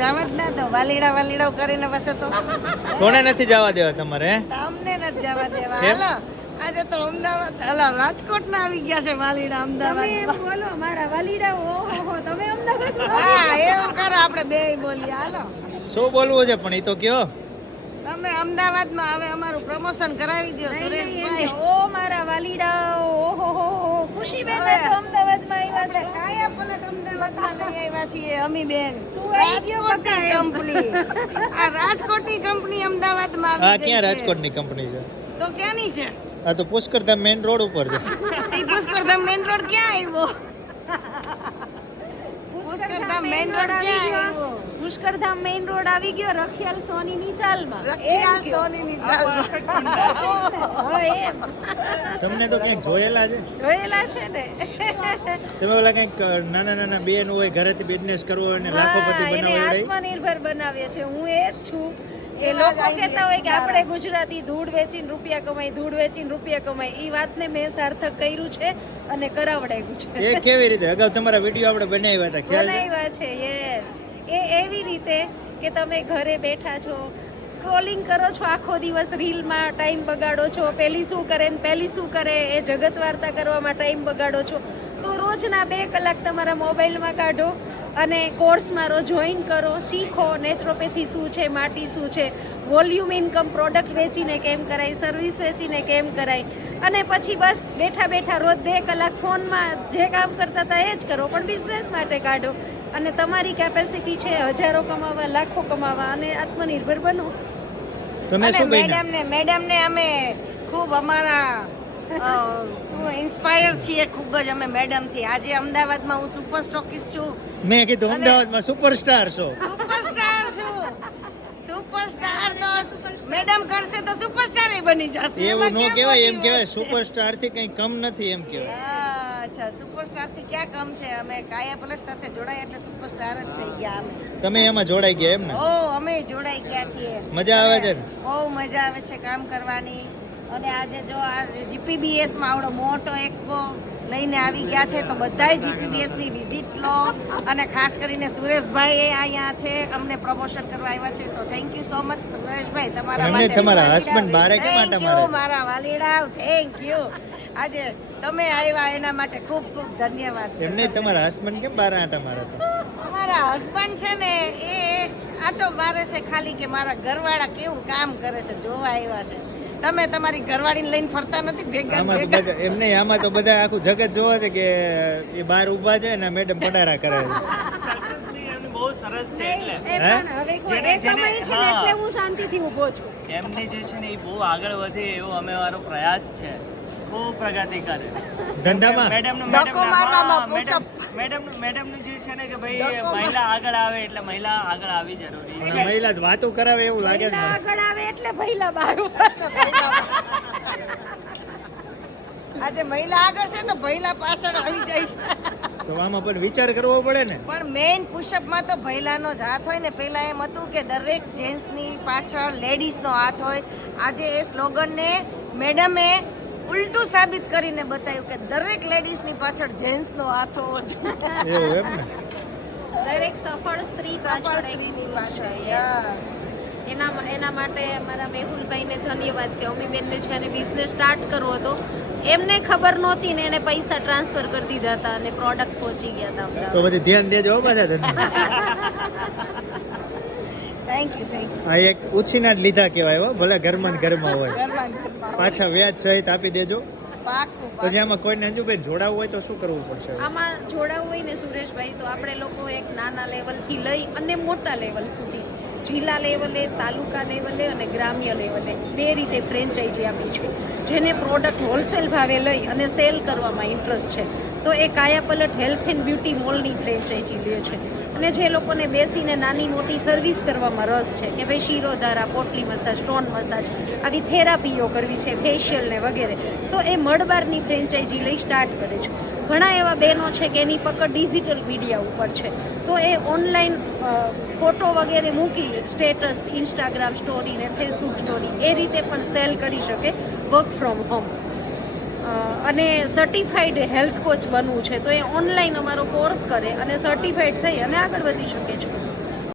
જવા જ ના દો વાલીડા વાલીડા કરીને પાસે તો. કોને નથી જવા દેવા તમારે અમને તમને નથી જવા દેવા. હાલો આજે તો અમદાવાદ હાલો રાજકોટ ના આવી ગયા છે વાલીડા અમદાવાદ. બોલો મારા વાલીડા ઓહો તમે અમદાવાદ હા એવું કરો આપણે બે બોલીએ. હાલો. શું બોલવું છે પણ એ તો કયો? તમે અમદાવાદમાં હવે અમારું પ્રમોશન કરાવી દો સુરેશભાઈ. ઓ મારા વાલીડા ઓહો ખુશીબેન. તો અમદાવાદમાં આવ્યા છે. કાયા પલટ અમદાવાદમાં લઈ આવ્યા છીએ અમી બેન તું આવી ગયો રાજકોટની કંપની. આ રાજકોટની કંપની અમદાવાદમાં આવી ગઈ ક્યાં રાજકોટ રાજકોટની કંપની છે? તો ક્યાંની છે? આ તો પુષ્કરધામ મેઇન રોડ ઉપર છે. તે પુષ્કરધામ મેઇન રોડ ક્યાં આવ્યો? પુષ્કરધામ મેઇન રોડ ક્યાં પુષ્કરધામ મેઇન રોડ આવી ગયો રખિયાલ સોનીની ચાલમાં રખિયાલ કયો. સોનીની ચાલમાં એમ. તમને તો ક્યાંક જોયેલા છે? જોયેલા છે ને. તમે ઓલા કંઈક નાના નાના બેન હોય ઘરેથી બિઝનેસ કરવો હોય ને લાખોપતિ હા, એને બનાવવા એવડાય આત્મનિર્ભર બનાવીએ છે. હું એ જ છું. એ લોકો કહેતા હોય કે આપણે ગુજરાતી ધૂળ વેચીને રૂપિયા કમાઈ ધૂળ વેચીને રૂપિયા કમાઈ. એ વાતને મેં સાર્થક કર્યું છે અને કરાવડાવ્યું છે. એ કેવી રીતે? અગાઉ તમારા વીડિયો આપણે બનાવ્યા હતા ખ્યાલ બનાવ્યા છે યસ એ એવી રીતે કે તમે ઘરે બેઠા છો સ્ક્રોલિંગ કરો છો આખો દિવસ રીલમાં ટાઈમ બગાડો છો પેલી શું કરે ને પેલી શું કરે એ જગત વાર્તા કરવામાં ટાઈમ બગાડો છો. રોજના બે કલાક તમારા મોબાઈલમાં કાઢો અને કોર્સ મારો જોઈન કરો. શીખો નેચરોપેથી શું છે માટી શું છે વોલ્યુમ ઇન્કમ પ્રોડક્ટ વેચીને કેમ કરાય સર્વિસ વેચીને કેમ કરાય. અને પછી બસ બેઠા બેઠા રોજ બે કલાક ફોનમાં જે કામ કરતા હતા એ જ કરો પણ બિઝનેસ માટે કાઢો. અને તમારી કેપેસિટી છે હજારો કમાવા લાખો કમાવા અને આત્મનિર્ભર બનો. તમે અને શું મેડમને મેડમ ને મેડમ ને અમે ખૂબ અમારા ઇન્સ્પાયર છીએ ખૂબ જ અમે મેડમથી. આજે અમદાવાદમાં હું સુપર સ્ટોકિસ છું. મેં કીધું અમદાવાદમાં સુપરસ્ટાર છો. સુપરસ્ટાર છું. સુપરસ્ટાર તો મેડમ કરશે તો સુપરસ્ટાર બની જશે. એવું નો કહેવાય એમ કહેવાય સુપરસ્ટારથી કઈ કમ નથી એમ કહેવાય. અચ્છા સુપરસ્ટારથી ક્યાં કમ છે? અમે કાયા પલટ સાથે જોડાયા એટલે સુપરસ્ટાર જ થઈ ગયા અમે. તમે એમાં જોડાઈ ગયા એમ ને? ઓ અમે જોડાઈ ગયા છીએ. મજા આવે છે બહુ મજા આવે છે કામ કરવાની. અને આજે જો આ જીપીબીએસમાં આવડો મોટો એક્સપો લઈને આવી ગયા છે તો બધાય જીપીબીએસની વિઝિટ લો. અને ખાસ કરીને સુરેશભાઈ એ અહીંયા છે અમને પ્રમોશન કરવા આવ્યા છે તો thank you so much Sureshbhai તમારા માટે તમારા હસબન્ડ બારે થેન્ક આટા યુ મારા વાલીડા થેન્ક યુ આજે તમે આવ્યા એના માટે ખૂબ ખૂબ ધન્યવાદ એમને તમારા હસબન્ડ કેમ બારે આટા મારે તો અમારા હસબન્ડ છે ને એ આટો મારે છે ખાલી કે મારા ઘરવાળા કેવું કામ કરે છે જોવા આવ્યા છે. તમે તમારી ઘરવાળીને લઈને ફરતા નથી ભેગા ભેગા. બધા એમને આમાં તો બધા આખું જગત જોવે છે કે એ બહાર ઊભા છે ને મેડમ પડારા કરે છે. બહુ સરસ છે. એટલે. હું? શાંતિથી ઊભો છું. એમની જે છે ને એ બહુ આગળ વધે એવો અમે મારો પ્રયાસ છે. ખૂબ પ્રગતિ કરે. ધંધામાં? મેડમનું ધક્કો મેડમ મેડમ મેડમ મેડમનું મેડમનું જે છે ને કે ભાઈ મહિલા આગળ આવે એટલે મહિલા આગળ આવી જરૂરી છે. મહિલા જ વાતો કરાવે એવું લાગે છે. આગળ આવે એટલે પહેલા બહાર આજે મહિલા આગળ છે તો ભૈલા પાછળ આવી જાય. છે તો આમાં પણ વિચાર કરવો પડે ને. પણ મેઇન પુશઅપમાં તો ભૈલાનો જ હાથ હોય ને. પહેલા એમ હતું કે દરેક જેન્ટ્સની પાછળ લેડીઝનો હાથ હોય. આજે એ સ્લોગનને મેડમે ઉલટું સાબિત કરીને બતાવ્યું કે દરેક લેડીઝની પાછળ જેન્ટ્સનો હાથ હોવો જોઈએ એવું એમ ને? દરેક સફળ સ્ત્રી પાછળ સ્ત્રીની પાછળ. એના એના માટે મારા મેહુલભાઈને ધન્યવાદ કે અમીબેનને જ્યારે બિઝનેસ સ્ટાર્ટ કરવો હતો એમને ખબર નહોતી ને એને પૈસા ટ્રાન્સફર કરી દીધા હતા અને પ્રોડક્ટ પહોંચી ગયા હતા તો બધી ધ્યાન દેજો ધંધા થેન્ક યુ થેન્ક યુ આ એક ઉછીના જ લીધા કહેવાય હો ભલે ઘરમાં ગરમા ઘરમાં હોય. પાછા વ્યાજ સહિત આપી દેજો. પાકું. આમાં કોઈને અંજુબેન જોડાવું હોય તો શું કરવું પડશે? આમાં જોડાવું હોય ને સુરેશભાઈ તો આપણે લોકો એક નાના લેવલથી લઈ અને મોટા લેવલ સુધી. જિલ્લા લેવલે તાલુકા લેવલે અને ગ્રામ્ય લેવલે બે રીતે ફ્રેન્ચાઇઝી આપી છે. જેને પ્રોડક્ટ હોલસેલ ભાવે લઈ અને સેલ કરવામાં ઇન્ટરેસ્ટ છે. તો એ કાયાપલટ હેલ્થ એન્ડ બ્યુટી મોલની ફ્રેન્ચાઇઝી લે છે. અને જે લોકોને બેસીને નાની મોટી સર્વિસ કરવામાં રસ છે, કે ભાઈ શિરોધારા પોટલી મસાજ સ્ટોન મસાજ, આવી થેરાપીઓ કરવી છે ફેશિયલ ને વગેરે, તો એ મળબારની ફ્રેન્ચાઇઝી લઈ સ્ટાર્ટ કરે છે. ઘણા એવા બહેનો છે કે એની પકડ ડિજિટલ મીડિયા ઉપર છે. તો એ ઓનલાઈન ફોટો વગેરે મૂકી સ્ટેટસ ઇન્સ્ટાગ્રામ સ્ટોરી ને ફેસબુક સ્ટોરી એ રીતે પણ સેલ કરી શકે વર્ક ફ્રોમ હોમ અને સર્ટિફાઈડ હેલ્થ કોચ બનવું છે, તો એ ઓનલાઈન અમારો કોર્સ કરે અને સર્ટિફાઈડ થઈ અને આગળ વધી શકે છે.